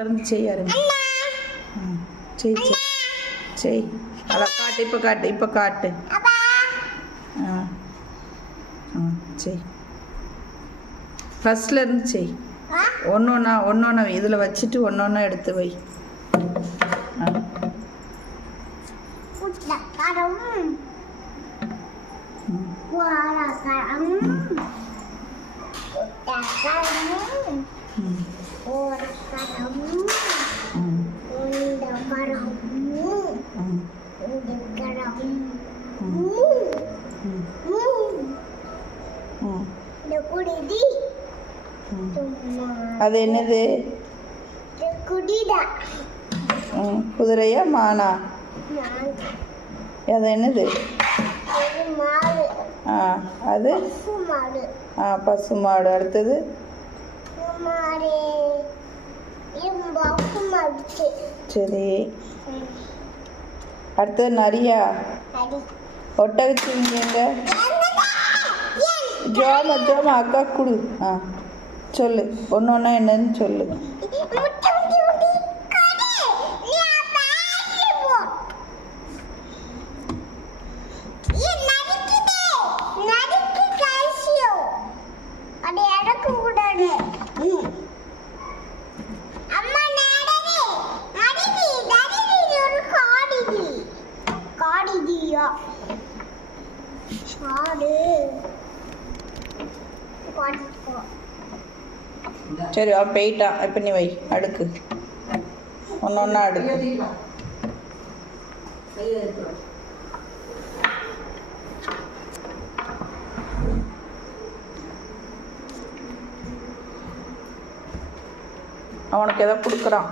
இருந்து செய்யாரு செய் செய். செய். அలా காட்டு இப்போ காட்டு இப்போ காட்டு. ஆ. ஆ செய். ஃபஸ்ட்ல இருந்து செய். ஒன்று ஒன்றா ஒன்று ஒன்றா இதில் வச்சுட்டு ஒன்று ஒன்றா எடுத்து வை. ஆ. ம். அது என்னது? குதிரையா மானா? அது என்னது? ஆ அது? ஆ பசு மாடு. அடுத்தது மாடு என் பசு மாடுச்சு சரி. அடுத்தது நரியா. ஒட்டகச்சிவிங்க எங்க? ஜோமா ஜோமா அக்கா கொடு. ஆ சொல்லு. ஒன்று ஒன்றா என்னன்னு சொல்லு. சரி அவன் போயிட்டான் இப்போ நீ வை அடுக்கு. ஒன்று ஒன்றா அடுக்கு. அவனுக்கு எதை கொடுக்குறான்.